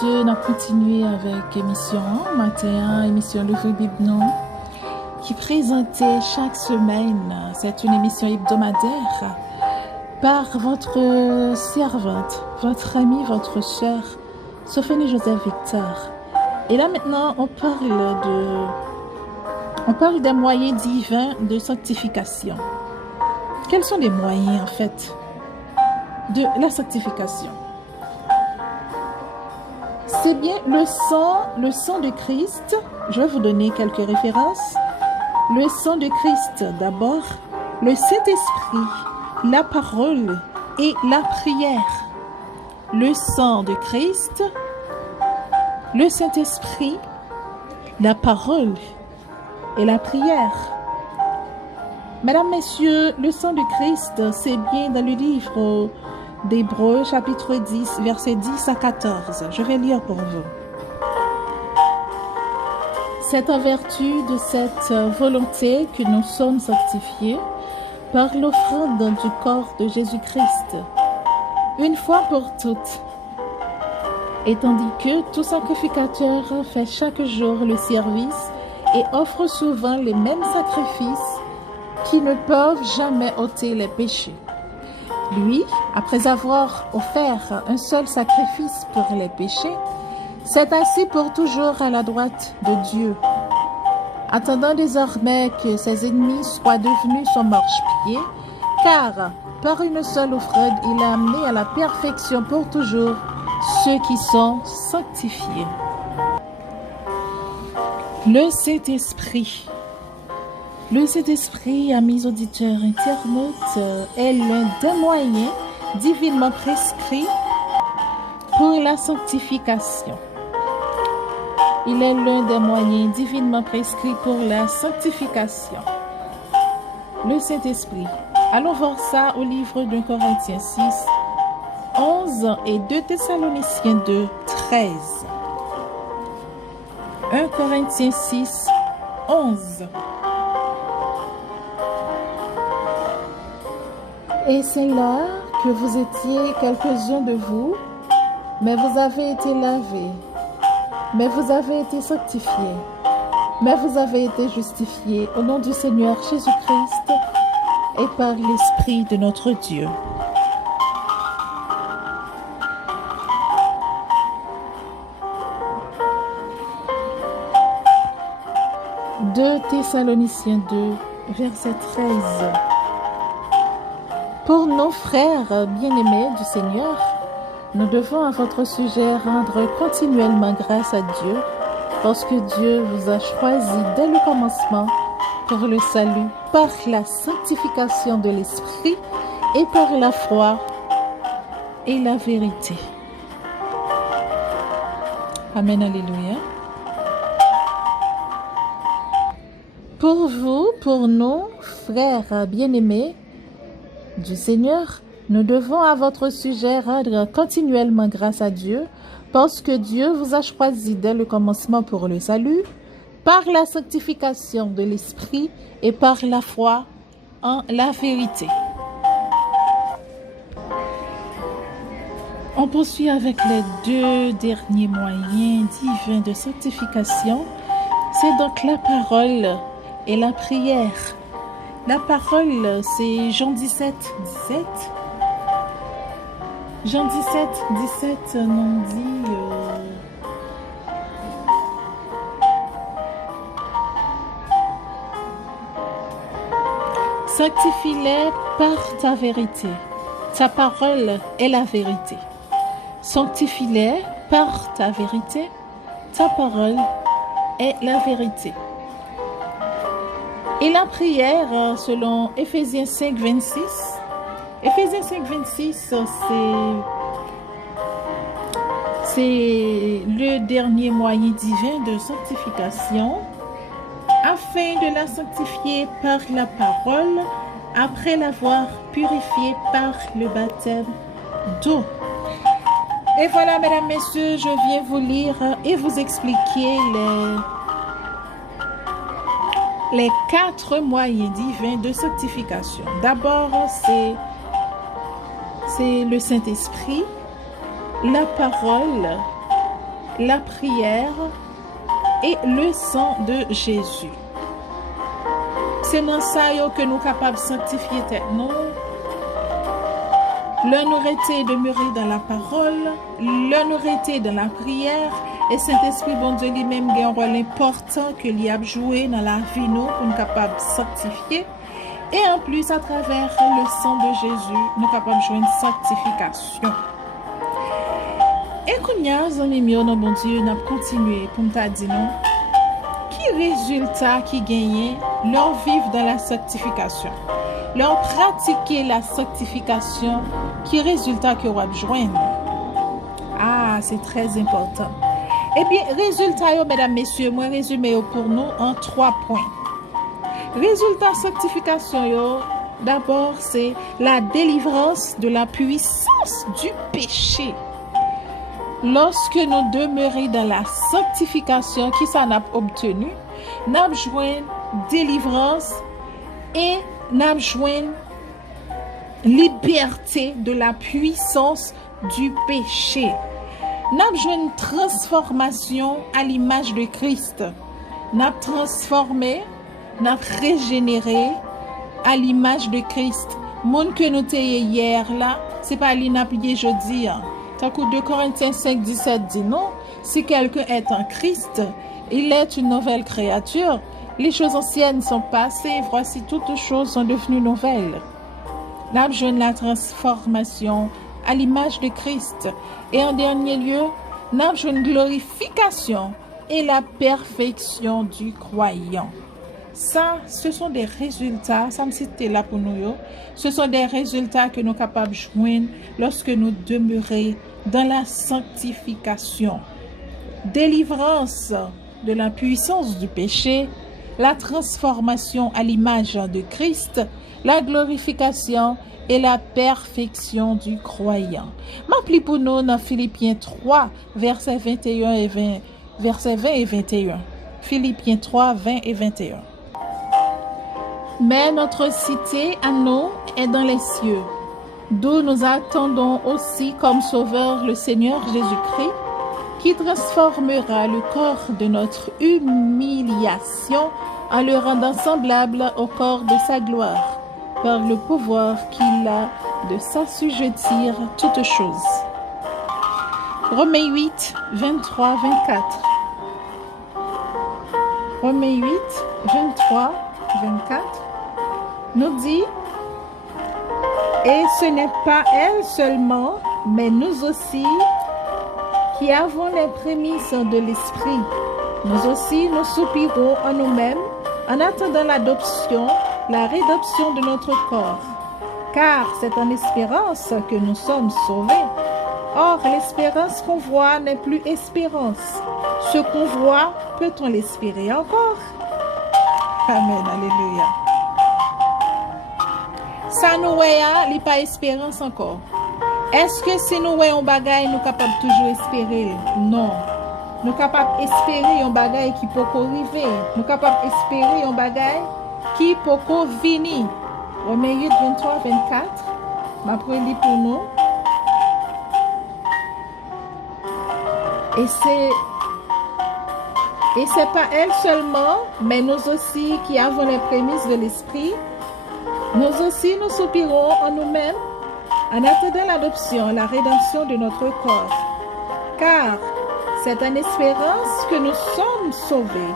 Dieu, on a continué avec émission matin, émission Le Vrai Bible non, qui présentait chaque semaine, c'est une émission hebdomadaire, par votre servante, votre amie, votre sœur, Sophénie Joseph Victor. Et là maintenant, on parle des moyens divins de sanctification. Quels sont les moyens en fait de la sanctification? C'est bien le sang de Christ. Je vais vous donner quelques références. Le sang de Christ d'abord, le Saint-Esprit, la parole et la prière. Le sang de Christ, le Saint-Esprit, la parole et la prière. Mesdames, Messieurs, le sang de Christ, c'est bien dans le livre d'Hébreux, chapitre 10, versets 10 à 14. Je vais lire pour vous. C'est en vertu de cette volonté que nous sommes sanctifiés par l'offrande du corps de Jésus-Christ, une fois pour toutes. Et tandis que tout sacrificateur fait chaque jour le service et offre souvent les mêmes sacrifices qui ne peuvent jamais ôter les péchés. Lui, après avoir offert un seul sacrifice pour les péchés, s'est assis pour toujours à la droite de Dieu, attendant désormais que ses ennemis soient devenus son marchepied, car par une seule offrande, il a amené à la perfection pour toujours ceux qui sont sanctifiés. Le Saint-Esprit. Le Saint-Esprit, amis auditeurs internautes, est l'un des moyens divinement prescrits pour la sanctification. Il est l'un des moyens divinement prescrits pour la sanctification. Le Saint-Esprit. Allons voir ça au livre de Corinthiens 6, 11 et 2 Thessaloniciens 2, 13. 1 Corinthiens 6, 11. Et c'est là que vous étiez quelques-uns de vous, mais vous avez été lavés, mais vous avez été sanctifiés, mais vous avez été justifiés au nom du Seigneur Jésus-Christ et par l'Esprit de notre Dieu. Deux Thessaloniciens 2, verset 13. Pour nos frères bien-aimés du Seigneur, nous devons à votre sujet rendre continuellement grâce à Dieu, parce que Dieu vous a choisi dès le commencement pour le salut, par la sanctification de l'Esprit et par la foi et la vérité. Amen, alléluia. Pour vous, pour nos frères bien-aimés du Seigneur, nous devons à votre sujet rendre continuellement grâce à Dieu, parce que Dieu vous a choisi dès le commencement pour le salut, par la sanctification de l'Esprit et par la foi en la vérité. On poursuit avec les deux derniers moyens divins de sanctification. C'est donc la parole et la prière. La parole, c'est Jean 17, 17. Jean 17, 17 nous dit... Sanctifie-les par ta vérité. Ta parole est la vérité. Sanctifie-les par ta vérité. Ta parole est la vérité. Et la prière, selon Éphésiens 5, 26. Éphésiens 5, 26, c'est le dernier moyen divin de sanctification, afin de la sanctifier par la parole, après l'avoir purifiée par le baptême d'eau. Et voilà, mesdames, messieurs, je viens vous lire et vous expliquer les 4 moyens divins de sanctification. D'abord, c'est le Saint-Esprit, la parole la prière et le sang de Jésus. C'est dans ça que nous sommes capables de sanctifier tête nous. L'un nous été demeuré dans la parole, l'un nous été dans la prière, et Saint-Esprit, bon Dieu lui-même, a un rôle important que lui a joué dans la vie nous pour nous capables de sanctifier. Et en plus, à travers le sang de Jésus, nous sommes capables de jouer une sanctification. Et quand nous avons bon Dieu, nous avons continué pour nous dire non. Résultat qui gagnent leur vivre dans la sanctification, leur pratiquer la sanctification, qui résultat que vous joindre. Ah, c'est très important. Eh bien, résultat, mesdames, messieurs, moi résumé pour nous en 3 points. Résultat sanctification, d'abord, c'est la délivrance de la puissance du péché. Lorsque nous demeurons dans la sanctification qui s'en a obtenu, nous avons joué délivrance et nous avons joué liberté de la puissance du péché. Nous avons joué une transformation à l'image de Christ. Nous avons transformé, nous avons régénéré à l'image de Christ. Monde que nous avons hier là, c'est pas l'inapplié jeudi. Tant que 2 Corinthiens 5, 17 dit non, si quelqu'un est en Christ, il est une nouvelle créature. Les choses anciennes sont passées, voici toutes choses sont devenues nouvelles. Là, je la transformation à l'image de Christ. Et en dernier lieu, là, je une glorification et la perfection du croyant. Ça, ce sont des résultats, ça me cite là pour nous, ce sont des résultats que nous sommes capables de joindre lorsque nous demeurons dans la sanctification. Délivrance de la puissance du péché, la transformation à l'image de Christ, la glorification et la perfection du croyant. M'appli pour nous dans Philippiens 3, versets 21 et 20, versets 20 et 21. Philippiens 3, 20 et 21. Mais notre cité à nous est dans les cieux, d'où nous attendons aussi comme sauveur le Seigneur Jésus-Christ, qui transformera le corps de notre humiliation en le rendant semblable au corps de sa gloire, par le pouvoir qu'il a de s'assujettir toutes choses. Romains 8, 23, 24. Romains 8, 23, 24 nous dit, et ce n'est pas elle seulement, mais nous aussi, qui avons les prémices de l'Esprit. Nous aussi, nous soupirons en nous-mêmes, en attendant l'adoption, la rédemption de notre corps. Car c'est en espérance que nous sommes sauvés. Or, l'espérance qu'on voit n'est plus espérance. Ce qu'on voit, peut-on l'espérer encore? Amen, alléluia. Ça nous voit, il n'y a pas espérance encore. Est-ce que si nous voyons un bagage, nous sommes capables toujours espérer? Non. Nous sommes capables d'espérer un bagage qui peut arriver. Nous sommes capables d'espérer un bagage qui peut venir. Romains 8, 23, 24. Je vais lire pour nous. Et c'est pas elle seulement, mais nous aussi qui avons les prémices de l'Esprit. Nous aussi nous soupirons en nous-mêmes en attendant l'adoption, la rédemption de notre corps. Car c'est en espérance que nous sommes sauvés.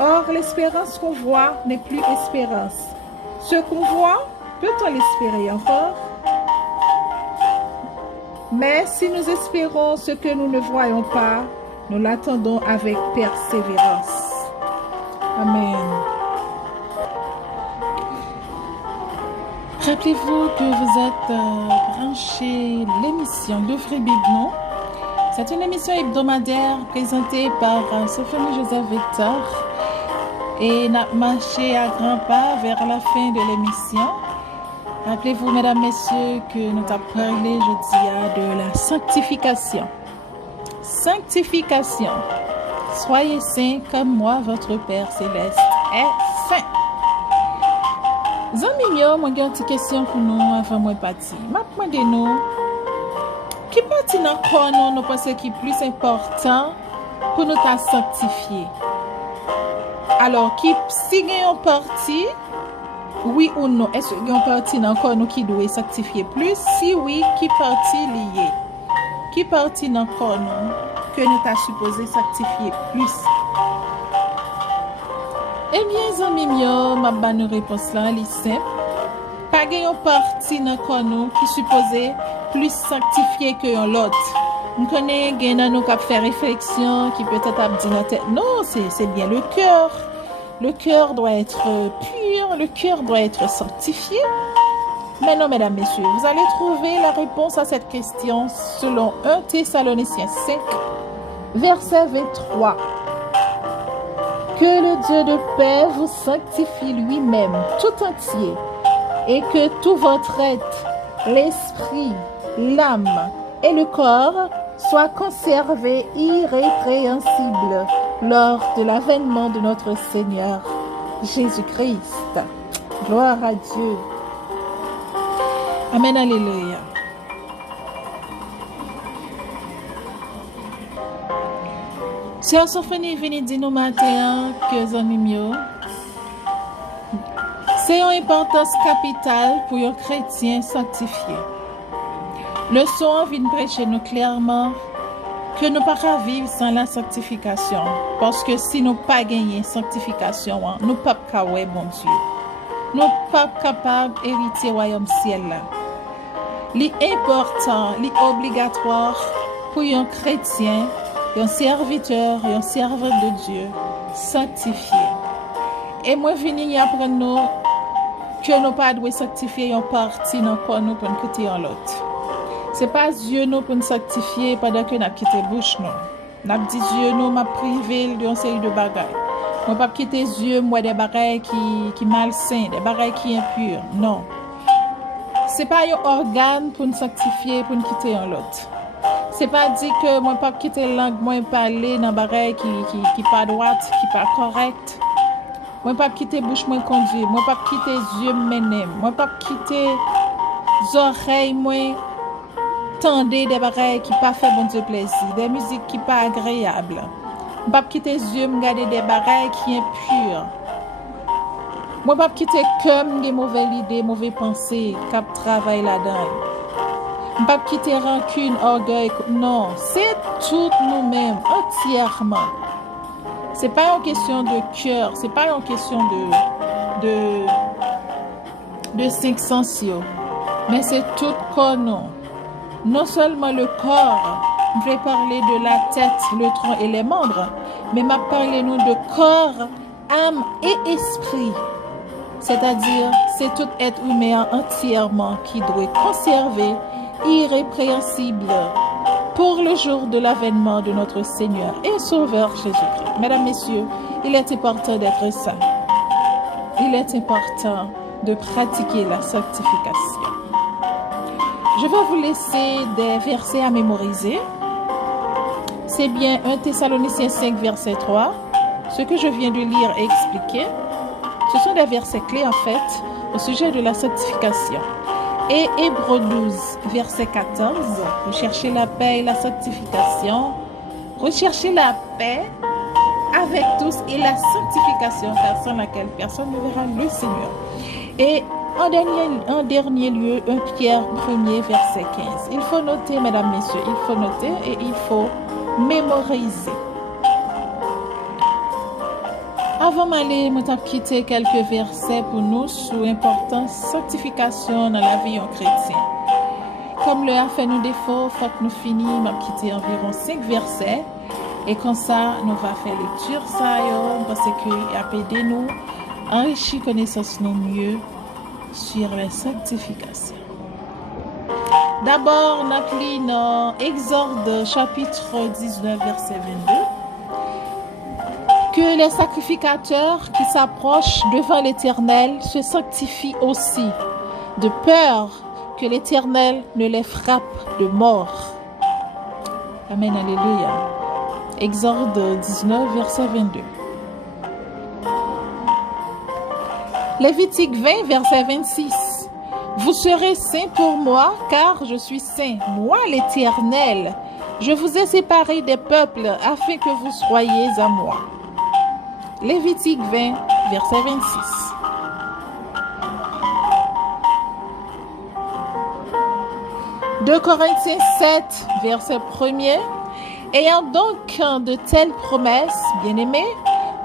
Or, l'espérance qu'on voit n'est plus espérance. Ce qu'on voit, peut-on l'espérer encore? Mais si nous espérons ce que nous ne voyons pas, nous l'attendons avec persévérance. Amen. Rappelez-vous que vous êtes branchés l'émission de Free Bible, non? C'est une émission hebdomadaire présentée par Sophie Joseph Victor et n'a marché à grands pas vers la fin de l'émission. Rappelez-vous, mesdames, messieurs, que nous avons parlé jeudi de la sanctification. Sanctification. Soyez saints comme moi, votre Père Céleste est saint. Zami yo, moi j'ai une petite question pour nous avant moi partir. M'a demandé nous qui partie dans corps nous pensons qui est plus important pour nous ta sanctifier. Alors, si il y a une partie, oui ou non, est-ce qu'il y a une partie encore nous qui doit sanctifier plus? Si oui, qui partie liée? Qui partie encore nous que nous t'a supposé sanctifier plus? Eh bien, amis mio, ma bonne réponse là, elle est simple. Pas une partie encore nous qui supposé plus sanctifier que l'autre. Nous connaissons des gens qui fait réflexion, qui peut-être a dit dans la tête, non, c'est bien le cœur. Le cœur doit être pur, le cœur doit être sanctifié. Mais non, mesdames, messieurs, vous allez trouver la réponse à cette question selon 1 Thessaloniciens 5, verset 23. Que le Dieu de paix vous sanctifie lui-même tout entier, et que tout votre être, l'esprit, l'âme et le corps soient conservés irrépréhensibles lors de l'avènement de notre Seigneur Jésus-Christ. Gloire à Dieu. Amen, alléluia. Sœur Sophonie vient dire nous matin que amis, c'est une importance capitale pour un chrétien sanctifié. Le son vient prêcher nous clairement que nous ne pouvons pas vivre sans la sanctification. Parce que si nous n'avons pas gagné sanctification, nous ne pouvons pas voir bon Dieu. Nous ne sommes pas capables d'hériter le royaume ciel. C'est important, c'est obligatoire pour un chrétien, un serviteur, un servant de Dieu sanctifié. Et moi, je viens apprendre nous que nous ne pouvons pas sanctifier une partie dans quoi nous pour nous quitter l'autre. Ce n'est pas Dieu nous pour nous sanctifier pendant que nous avons quitté la bouche. Nous avons dit Dieu nous m'a privé d'une série de bagailles. Nous ne pouvons pas quitter Dieu moi des bagailles qui malsains, des bagailles qui impures. Non. Ce n'est pas un organe pour nous sanctifier, pour nous quitter l'autre. Ce n'est pas dit que moi ne peux pas quitter la langue, moi ne peux pas parler dans des bagailles qui ne sont pas droites, qui ne sont pas correctes. Moi ne peux pas quitter la bouche, moi conduire. Moi ne peux pas quitter les yeux, mener. Moi ne peux pas quitter les oreilles, moi tendre des bagailles qui ne pas fait bon Dieu plaisir, des musiques qui ne pas agréables. Je ne peux pas quitter les yeux, regarder des bagailles qui sont impures. Moi ne peux pas quitter comme des mauvaises idées, mauvaises pensées qui travaillent là-dedans. Je ne peux pas quitter rancune, orgueil. Non, c'est tout nous-mêmes, entièrement. Ce n'est pas une question de cœur, ce n'est pas une question de cinq sens, mais c'est tout corps. Non seulement le corps, je vais parler de la tête, le tronc et les membres, mais je vais parler nous de corps, âme et esprit. C'est-à-dire, c'est tout être humain entièrement qui doit conserver irrépréhensible pour le jour de l'avènement de notre Seigneur et Sauveur Jésus-Christ. Mesdames, Messieurs, il est important d'être saint. Il est important de pratiquer la sanctification. Je vais vous laisser des versets à mémoriser. C'est bien 1 Thessaloniciens 5, verset 3. Ce que je viens de lire et expliquer, ce sont des versets clés en fait au sujet de la sanctification. Et Hébreux 12, verset 14, recherchez la paix et la sanctification. Recherchez la paix avec tous et la sanctification, sans laquelle personne ne verra le Seigneur. Et en dernier lieu, 1 Pierre 1er, verset 15. Il faut noter, mesdames, messieurs, il faut noter et il faut mémoriser. Avant d'aller, je vais quitter quelques versets pour nous sur l'importance de la sanctification dans la vie en chrétien. Comme le a fait nos défauts, il faut que nous finissions, je vais quitter environ 5 versets. Et comme ça, nous allons faire lecture ça, parce qu'il a aidé nous à enrichir connaissance nous mieux sur la sanctification. D'abord, nous lisons dans Exode chapitre 19, verset 22. Que les sacrificateurs qui s'approchent devant l'Éternel se sanctifient aussi, de peur que l'Éternel ne les frappe de mort. Amen, alléluia. Exode 19, verset 22. Lévitique 20, verset 26. Vous serez saints pour moi, car je suis saint, moi l'Éternel, Je vous ai séparés des peuples afin que vous soyez à moi. Lévitique 20, verset 26. De Corinthiens 7, verset 1er. Ayant donc de telles promesses, bien-aimés,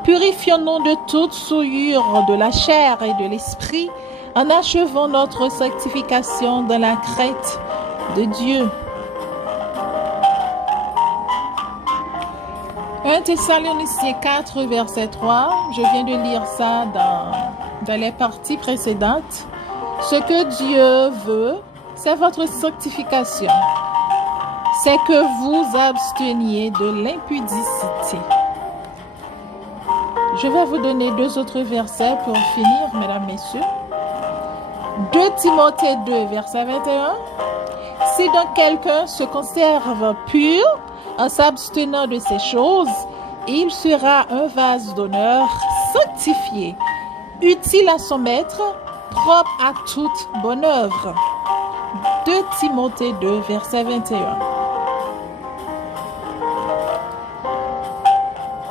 purifions-nous de toute souillure de la chair et de l'esprit, en achevant notre sanctification dans la crainte de Dieu. 1 Thessaloniciens 4, verset 3, je viens de lire ça dans les parties précédentes. Ce que Dieu veut, c'est votre sanctification. C'est que vous absteniez de l'impudicité. Je vais vous donner 2 autres versets pour finir, mesdames, messieurs. 2 Timothée 2, verset 21. Si donc quelqu'un se conserve pur en s'abstenant de ces choses, il sera un vase d'honneur sanctifié, utile à son maître, propre à toute bonne œuvre. 2 Timothée 2, verset 21.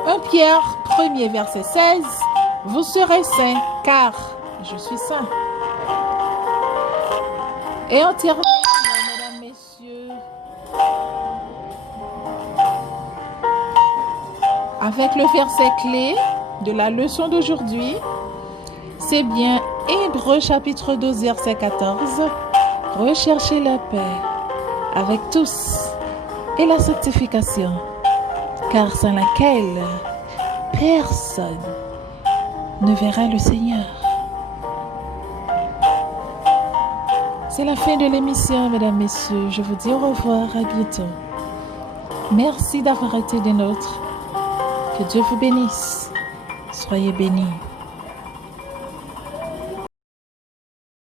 1 Pierre 1er, verset 16. Vous serez saints, car je suis saint. Et on termine, mesdames, messieurs, avec le verset clé de la leçon d'aujourd'hui. C'est bien Hébreux chapitre 12, verset 14. Recherchez la paix avec tous et la sanctification, car sans laquelle personne ne verra le Seigneur. C'est la fin de l'émission, mesdames, messieurs. Je vous dis au revoir, à bientôt. Merci d'avoir été des nôtres. Que Dieu vous bénisse. Soyez bénis.